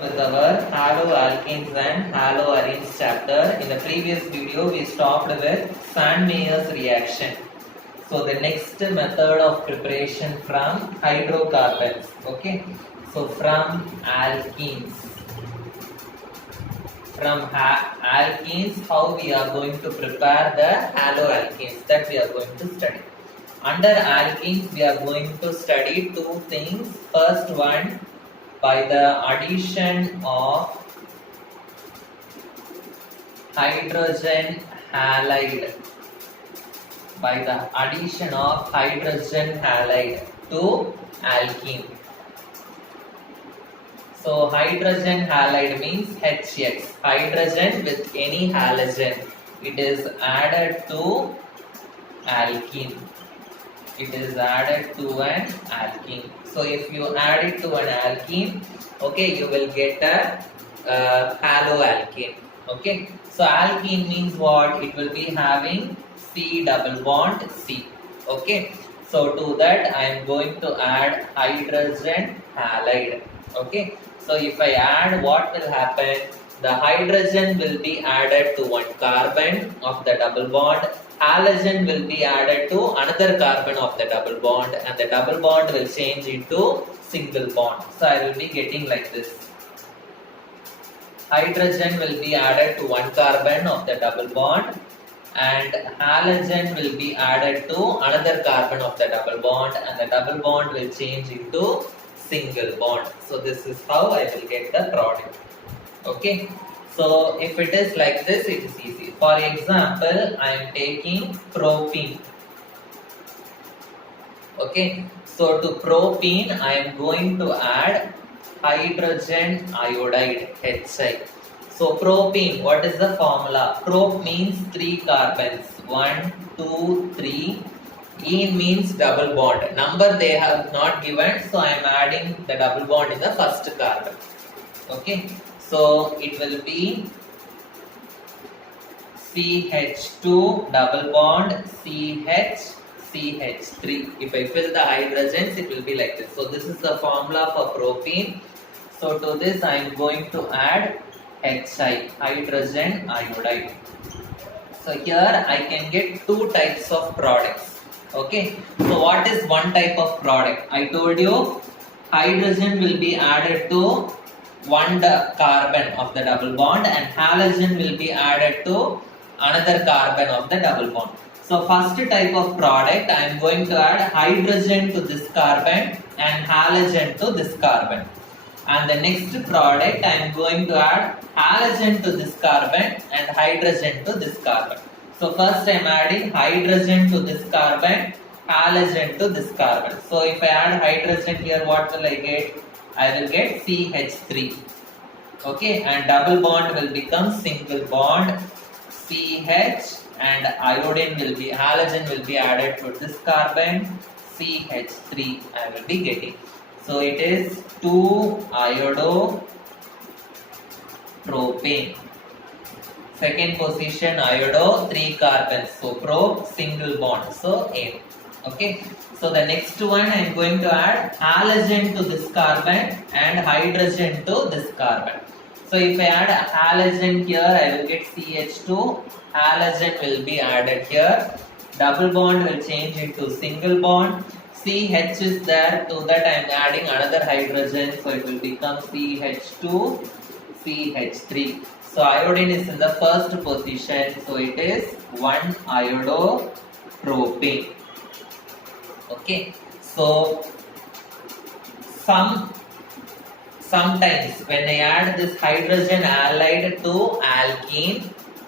With our haloalkenes and haloarenes chapter. In the previous video, we stopped with Sandmeyer's reaction. So the next method of preparation from hydrocarbons. Okay. So from alkenes. From alkenes, how we are going to prepare the haloalkenes, that we are going to study. Under alkenes, we are going to study two things. First one, by the addition of hydrogen halide. By the addition of hydrogen halide to alkene. So hydrogen halide means HX. Hydrogen with any halogen. It is added to alkene. It is added to an alkene. So if you add it to an alkene, okay, you will get a haloalkane. Okay. So alkene means what? It will be having C double bond C. Okay. So to that I am going to add hydrogen halide. Okay. So if I add, what will happen? The hydrogen will be added to one carbon of the double bond. Halogen will be added to another carbon of the double bond, and the double bond will change into single bond. So I will be getting like this. Hydrogen will be added to one carbon of the double bond, and halogen will be added to another carbon of the double bond, and the double bond will change into single bond. So this is how I will get the product. Okay. So if it is like this, it is easy. For example, I am taking propene. Okay. So to propene, I am going to add hydrogen iodide, HI. So propene, what is the formula? Prop means 3 carbons. 1, 2, 3. Ene means double bond. Number they have not given, so I am adding the double bond in the first carbon. Okay. So it will be CH2 double bond CH CH3. If I fill the hydrogens, it will be like this. So this is the formula for propene. So to this I am going to add HI, hydrogen iodide. So here I can get two types of products. Okay. So what is one type of product? I told you hydrogen will be added to one carbon of the double bond, and halogen will be added to another carbon of the double bond. So first type of product, I am going to add hydrogen to this carbon and halogen to this carbon. And the next product, I am going to add halogen to this carbon and hydrogen to this carbon. So first I am adding hydrogen to this carbon, halogen to this carbon. So if I add hydrogen here, what will I get? I will get CH3. Okay, and double bond will become single bond CH, and iodine will be, halogen will be added to this carbon CH3 I will be getting. So it is 2-iodo-propane. Second position iodo, 3 carbons. So prop, single bond. So A. Okay. So the next one I am going to add halogen to this carbon and hydrogen to this carbon. So if I add a halogen here, I will get CH2. Halogen will be added here. Double bond will change into single bond. CH is there. To that I am adding another hydrogen. So it will become CH2, CH3. So iodine is in the first position. So it is 1-iodo-propane. Okay, so sometimes when I add this hydrogen halide to alkene,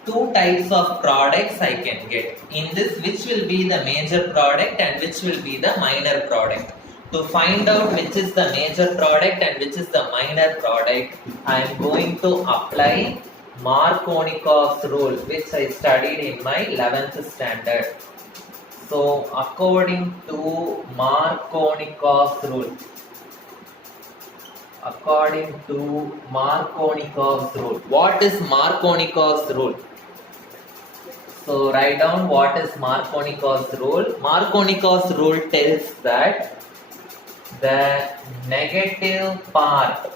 two types of products I can get. In this, which will be the major product and which will be the minor product. To find out which is the major product and which is the minor product, I am going to apply Markovnikov's rule, which I studied in my 11th standard. So according to Markovnikov's rule, what is Markovnikov's rule? So write down what is Markovnikov's rule. Markovnikov's rule tells that the negative part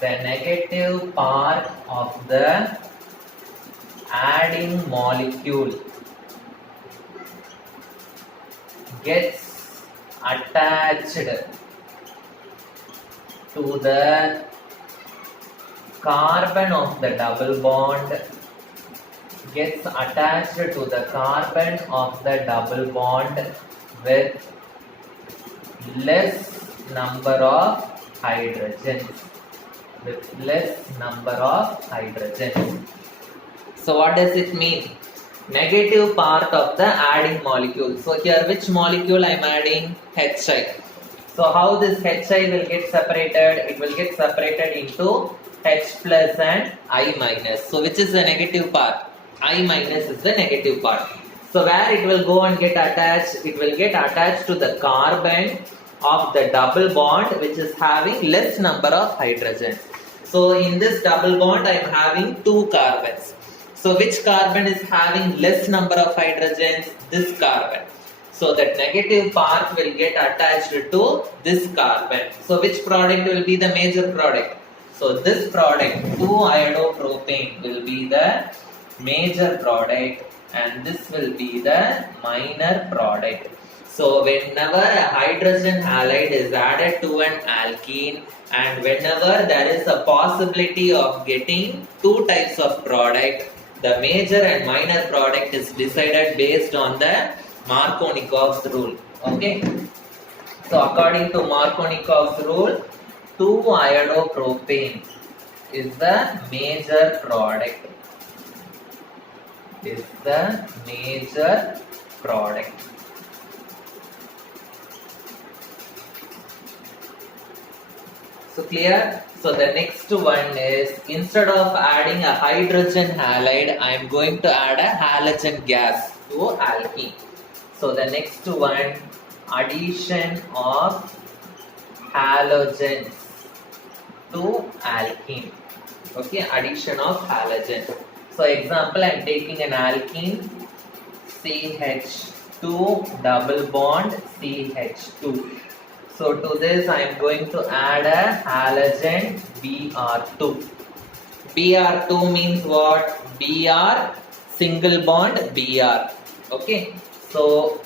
the negative part of the adding molecule gets attached to the carbon of the double bond gets attached to the carbon of the double bond with less number of hydrogens. So what does it mean? Negative part of the adding molecule. So here which molecule I am adding? HI. So how this HI will get separated? It will get separated into H plus and I minus. So which is the negative part? I minus is the negative part. So where it will go and get attached? It will get attached to the carbon of the double bond which is having less number of hydrogens. So in this double bond I am having two carbons. So which carbon is having less number of hydrogens? This carbon. So that negative part will get attached to this carbon. So which product will be the major product? So this product 2-iodopropane will be the major product and this will be the minor product. So whenever a hydrogen halide is added to an alkene and whenever there is a possibility of getting two types of product, the major and minor product is decided based on the Markovnikov's rule. Okay. So according to Markovnikov's rule, 2-iodopropane is the major product. So clear? So the next one is, instead of adding a hydrogen halide, I am going to add a halogen gas to alkene. So the next one, addition of halogens to alkene. Okay, addition of halogen. So example, I am taking an alkene CH2 double bond CH2. So to this I am going to add a halogen Br2. Br2 means what? Br single bond Br. Okay. So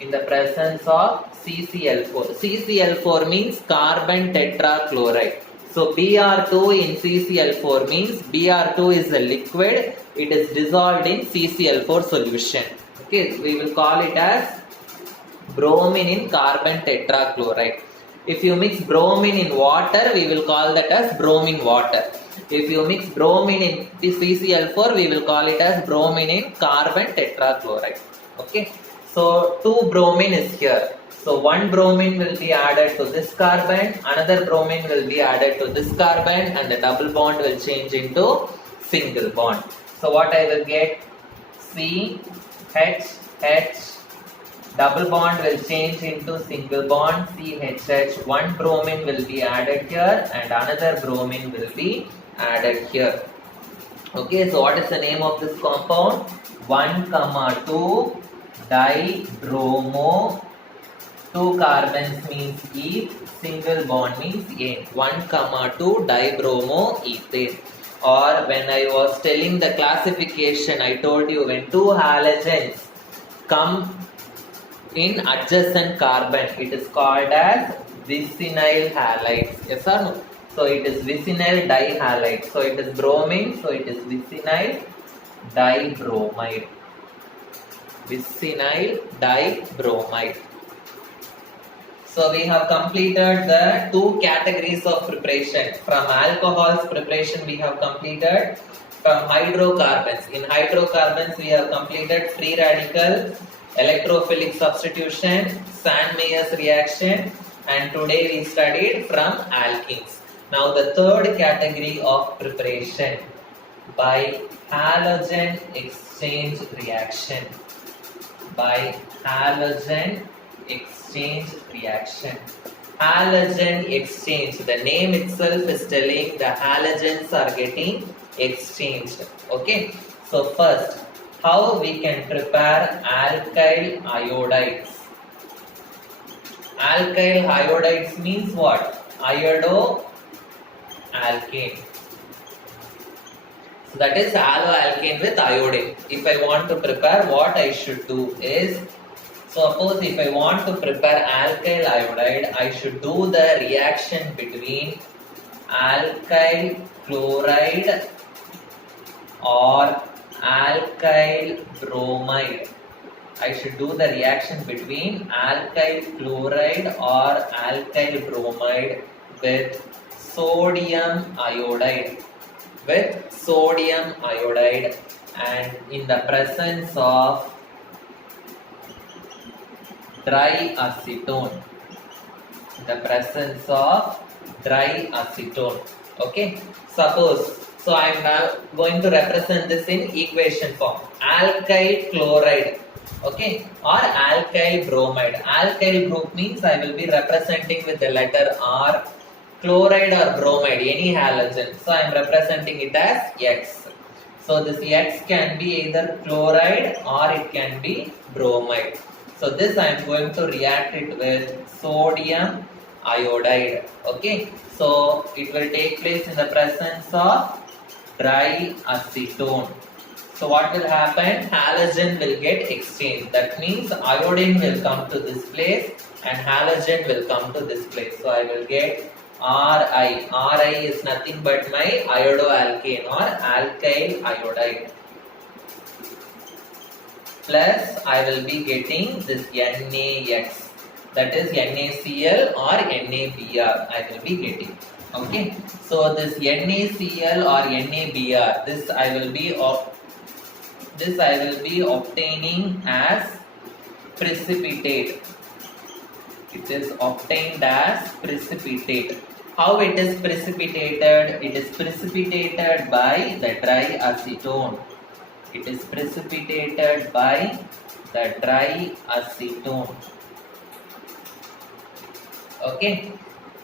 in the presence of CCl4. CCl4 means carbon tetrachloride. So Br2 in CCl4 means Br2 is a liquid. It is dissolved in CCl4 solution. Okay. We will call it as bromine in carbon tetrachloride. If you mix bromine in water, we will call that as bromine water. If you mix bromine in CCl4, we will call it as bromine in carbon tetrachloride. Okay. So 2 bromine is here. So 1 bromine will be added to this carbon, another bromine will be added to this carbon, and the double bond will change into single bond. So what I will get? CH, double bond will change into single bond CHH. 1 bromine will be added here and another bromine will be added here. Okay, so what is the name of this compound? 1,2 dibromo. 2 carbons means eth, single bond means ane. 1,2 dibromo ethane. Or when I was telling the classification, I told you when 2 halogens come in adjacent carbon, it is called as vicinal halides. Yes or no? So it is vicinal dihalide. So it is bromine. So it is vicinal dibromide. Vicinal dibromide. So we have completed the 2 categories of preparation. From alcohols preparation we have completed. From hydrocarbons. In hydrocarbons we have completed free radical, electrophilic substitution, Sand-Meyer's reaction, and today we studied from alkenes. Now the third category of preparation by halogen exchange reaction. By halogen exchange reaction. Halogen exchange, the name itself is telling the halogens are getting exchanged. Okay, so first, how we can prepare alkyl iodides? Alkyl iodides means what? Iodo alkane. So that is haloalkane with iodine. If I want to prepare, what I should do is, suppose if I want to prepare alkyl iodide, I should do the reaction between alkyl chloride or alkyl bromide. I should do the reaction between alkyl chloride or alkyl bromide with sodium iodide. With sodium iodide and in the presence of dry acetone. In the presence of dry acetone. Okay. Suppose, so I am now going to represent this in equation form. Alkyl chloride, okay, or alkyl bromide. Alkyl group means I will be representing with the letter R. Chloride or bromide, any halogen. So I am representing it as X. So this X can be either chloride or it can be bromide. So this I am going to react it with sodium iodide. Okay. So it will take place in the presence of dry acetone. So what will happen? Halogen will get exchanged. That means iodine will come to this place and halogen will come to this place. So I will get Ri. Ri is nothing but my iodoalkane or alkyl iodide. Plus I will be getting this NaX. That is NaCl or NaBr. I will be getting. Okay. So this NaCl or NaBr, this I will be obtaining as precipitate. It is obtained as precipitate. How it is precipitated? It is precipitated by the dry acetone. It is precipitated by the dry acetone. Okay.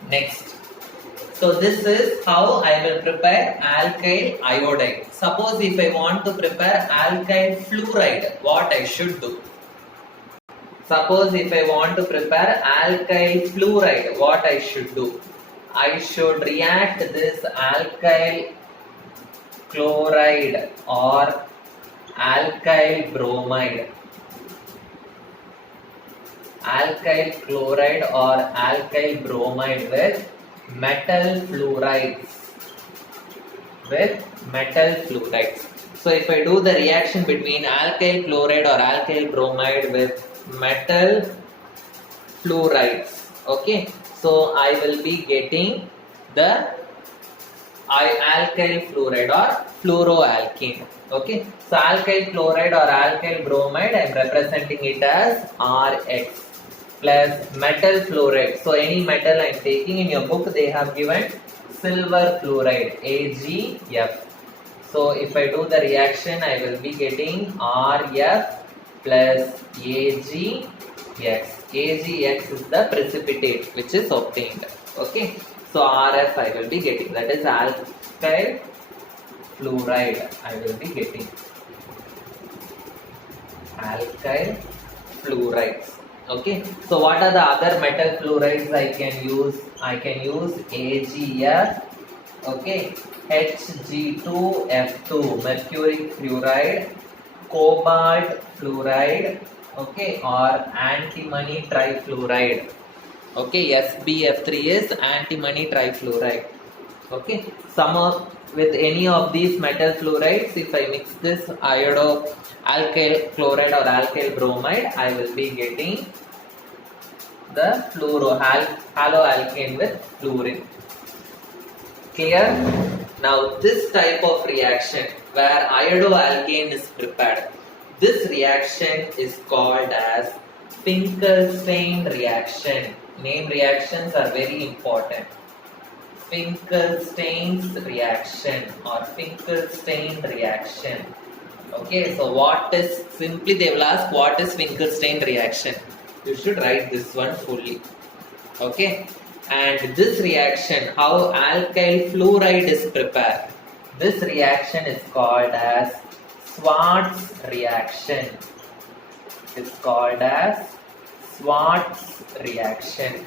Next. So this is how I will prepare alkyl iodide. Suppose if I want to prepare alkyl fluoride, what I should do? Suppose if I want to prepare alkyl fluoride, what I should do? I should react this alkyl chloride or alkyl bromide. Alkyl chloride or alkyl bromide with metal fluorides. With metal fluorides. So if I do the reaction between alkyl chloride or alkyl bromide with metal fluorides, okay, so I will be getting the alkyl fluoride or fluoroalkane. Okay, so alkyl chloride or alkyl bromide, I am representing it as Rx plus metal fluoride. So any metal I am taking, in your book they have given silver fluoride, AgF. So if I do the reaction, I will be getting Rf plus AgX. AgX is the precipitate which is obtained. Okay, so Rf I will be getting, that is alkyl fluoride. I will be getting alkyl fluorides. Okay, so what are the other metal fluorides I can use? I can use AgF. Okay, Hg2F2, mercury fluoride, cobalt fluoride, okay, or antimony trifluoride. Okay, SbF3 is antimony trifluoride. Okay, with any of these metal fluorides, if I mix this alkyl chloride or alkyl bromide, I will be getting the haloalkane with fluorine. Clear? Now this type of reaction where iodoalkane is prepared, this reaction is called as Finkelstein reaction. Name reactions are very important. Finkelstein's reaction or Finkelstein reaction. Okay, so what is, simply they will ask what is Finkelstein reaction. You should write this one fully. Okay, and this reaction, how alkyl fluoride is prepared, this reaction is called as Schwarz reaction. It's called as Schwarz reaction.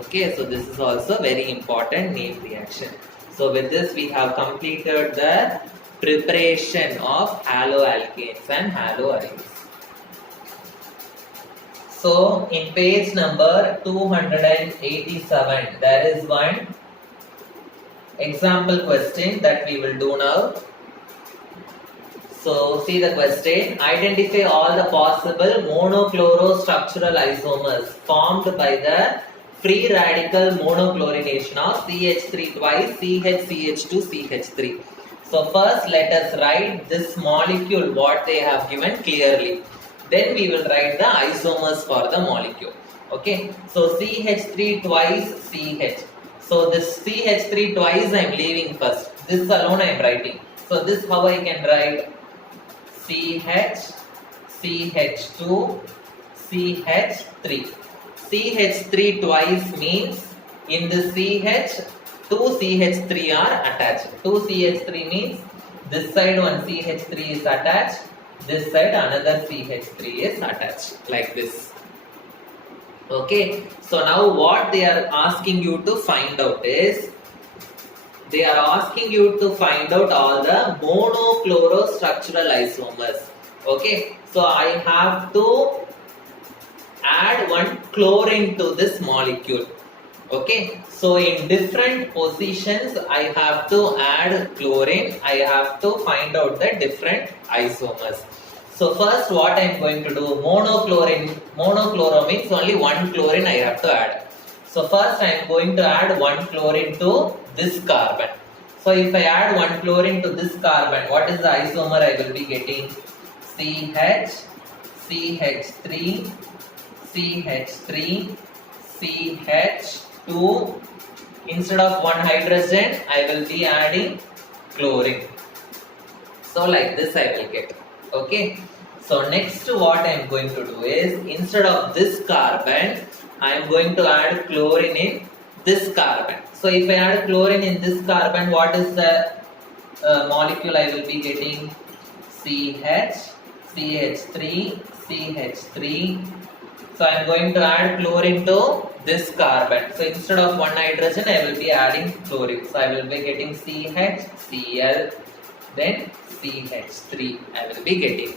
Okay, so this is also very important name reaction. So with this we have completed the preparation of haloalkanes and haloarenes. So in page number 287 there is one example question that we will do now. So see the question, identify all the possible monochloro structural isomers formed by the free radical monochlorination of CH3 twice CHCH2 CH3. So first let us write this molecule what they have given clearly. Then we will write the isomers for the molecule. Okay, so CH3 twice CH. So this CH3 twice I am leaving first. This alone I am writing. So this how I can write CH, CH2, CH3. CH3 twice means in the CH, two CH3 are attached. Two CH3 means this side one CH3 is attached, this side another CH3 is attached, like this. Okay, so now what they are asking you to find out is, they are asking you to find out all the monochloro structural isomers. Okay, so I have to add one chlorine to this molecule. Okay, so in different positions I have to add chlorine. I have to find out the different isomers. So first what I am going to do, monochloro means only one chlorine I have to add. So first I am going to add one chlorine to this carbon. So if I add one chlorine to this carbon, what is the isomer I will be getting? CH, CH3, CH3, CH2. Instead of one hydrogen, I will be adding chlorine. So like this I will get. Okay. So next what I am going to do is, instead of this carbon, I am going to add chlorine in this carbon. So if I add chlorine in this carbon, what is the molecule I will be getting? CH, CH3, CH3. So I am going to add chlorine to this carbon. So instead of one hydrogen, I will be adding chlorine. So I will be getting CH, Cl, then CH3 I will be getting.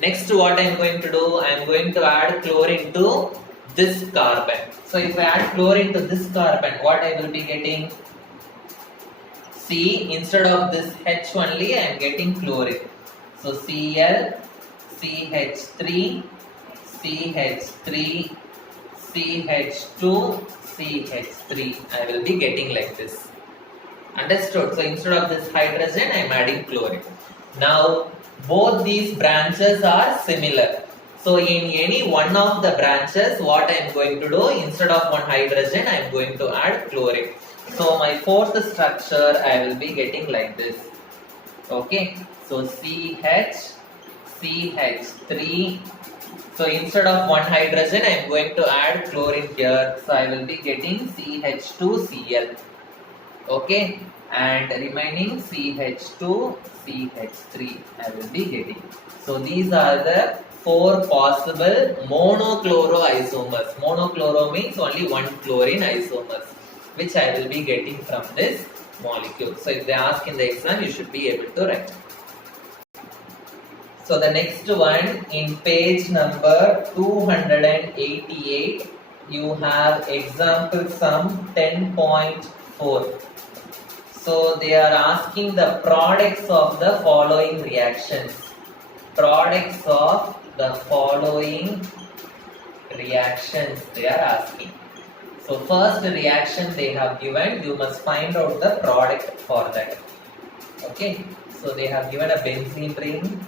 Next what I am going to do, I am going to add chlorine to this carbon. So if I add chlorine to this carbon, what I will be getting? C, instead of this H only, I am getting chlorine. So Cl, CH3, CH3, CH2, CH3 I will be getting like this. Understood? So instead of this hydrogen, I am adding chlorine. Now both these branches are similar. So in any one of the branches, what I am going to do, instead of one hydrogen, I am going to add chlorine. So my fourth structure, I will be getting like this. Okay. So CH, CH3. So instead of one hydrogen, I am going to add chlorine here. So I will be getting CH2Cl. Okay. And remaining CH2, CH3 I will be getting. So these are the four possible monochloro isomers. Monochloro means only one chlorine isomers, which I will be getting from this molecule. So if they ask in the exam, you should be able to write. So the next one, in page number 288, you have example sum 10.4. So they are asking the products of the following reactions. Products of the following reactions they are asking. So first reaction they have given, you must find out the product for that. Okay. So they have given a benzene ring.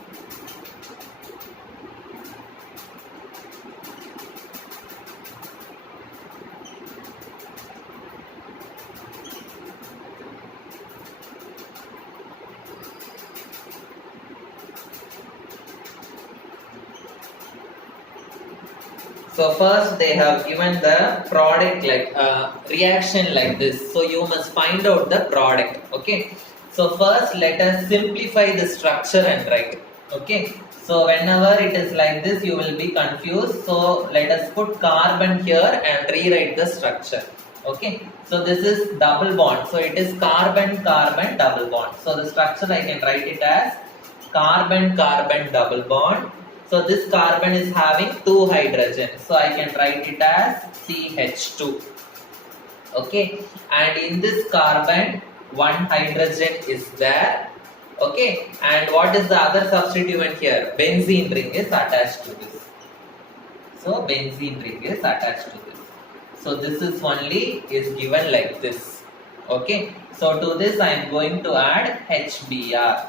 So first they have given the product like reaction like this. So you must find out the product. Okay. So first let us simplify the structure and write. Okay. So whenever it is like this, you will be confused. So let us put carbon here and rewrite the structure. Okay, so this is double bond. So it is carbon-carbon double bond. So the structure I can write it as carbon-carbon double bond. So this carbon is having two hydrogens. So I can write it as CH2. Okay, and in this carbon, one hydrogen is there. Okay, and what is the other substituent here? Benzene ring is attached to this. So benzene ring is attached to this. So this is only is given like this. Okay, so to this I am going to add HBr.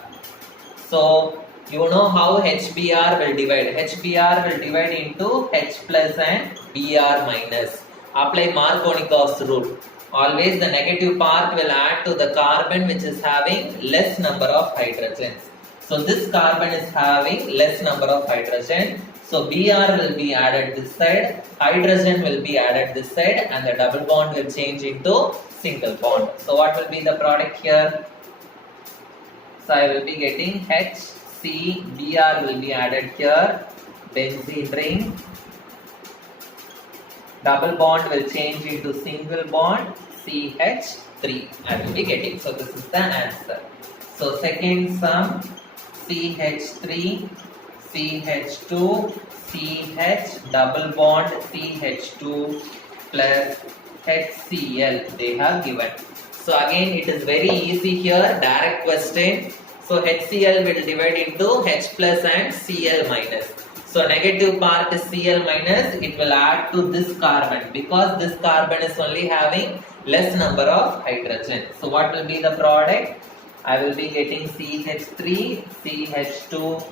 So you know how HBr will divide. HBr will divide into H plus and Br minus. Apply Markovnikov's rule. Always the negative part will add to the carbon which is having less number of hydrogens. So this carbon is having less number of hydrogen. So Br will be added this side, hydrogen will be added this side, and the double bond will change into single bond. So what will be the product here? So I will be getting HCBr will be added here, benzene ring, double bond will change into single bond, CH3 I will be getting. So this is the answer. So second sum, CH3, CH2, CH double bond CH2 plus HCl they have given. So again it is very easy here, direct question. So HCl will divide into H plus and Cl minus. So negative part is Cl minus, it will add to this carbon because this carbon is only having less number of hydrogen. So what will be the product? I will be getting CH3, CH2,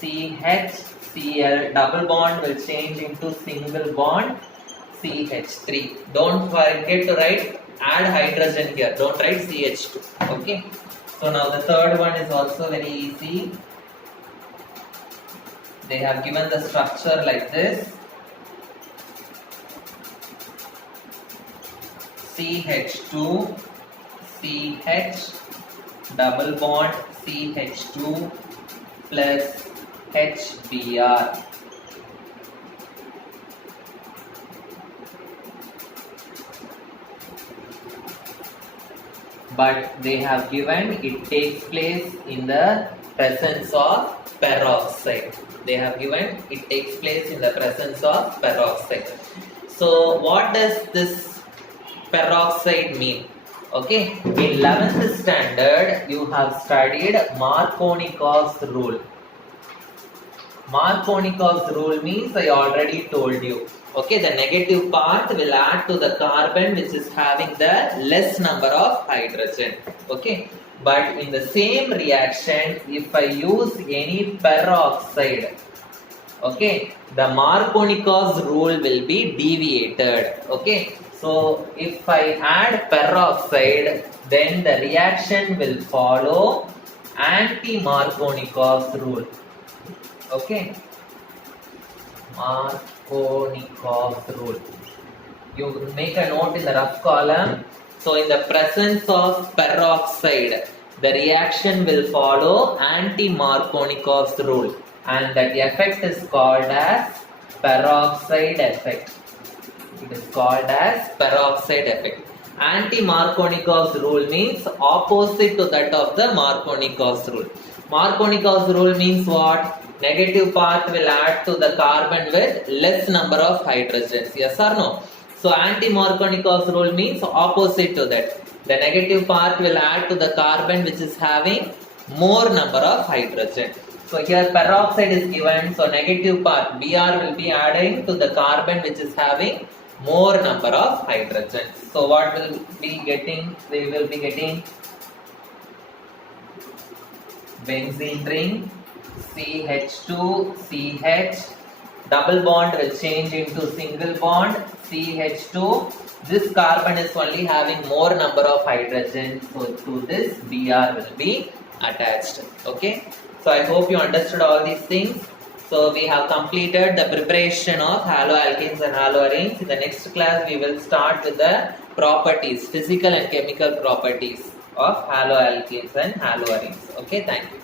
CH, Cl, double bond will change into single bond CH3. Don't forget to write, add hydrogen here, don't write CH2. Okay. So now the third one is also very easy. They have given the structure like this. CH2, CH, double bond CH2 plus HBr. But they have given it takes place in the presence of peroxide. They have given it takes place in the presence of peroxide. So what does this peroxide mean? Okay, in 11th standard you have studied Markovnikov's rule. Markovnikov's rule means I already told you. Okay, the negative part will add to the carbon which is having the less number of hydrogen. Okay, but in the same reaction, if I use any peroxide, okay, the Markovnikov's rule will be deviated. Okay, so if I add peroxide, then the reaction will follow anti-Markovnikov's rule. Okay, Markovnikov's rule. You make a note in the rough column. So in the presence of peroxide, the reaction will follow anti-Markovnikov's rule, and that effect is called as peroxide effect. It is called as peroxide effect. Anti-Markovnikov's rule means opposite to that of the Markovnikov's rule. Markovnikov's rule means what? Negative part will add to the carbon with less number of hydrogens. Yes or no? So anti-Markovnikov's rule means opposite to that. The negative part will add to the carbon which is having more number of hydrogen. So here peroxide is given. So negative part Br will be adding to the carbon which is having more number of hydrogens. So what will be getting? We will be getting benzene ring, CH2, CH, double bond will change into single bond, CH2. This carbon is only having more number of hydrogen, so to this Br will be attached. Okay, so I hope you understood all these things. So we have completed the preparation of haloalkenes and haloarenes. In the next class we will start with the properties, physical and chemical properties of haloalkenes and haloarenes. Okay, thank you.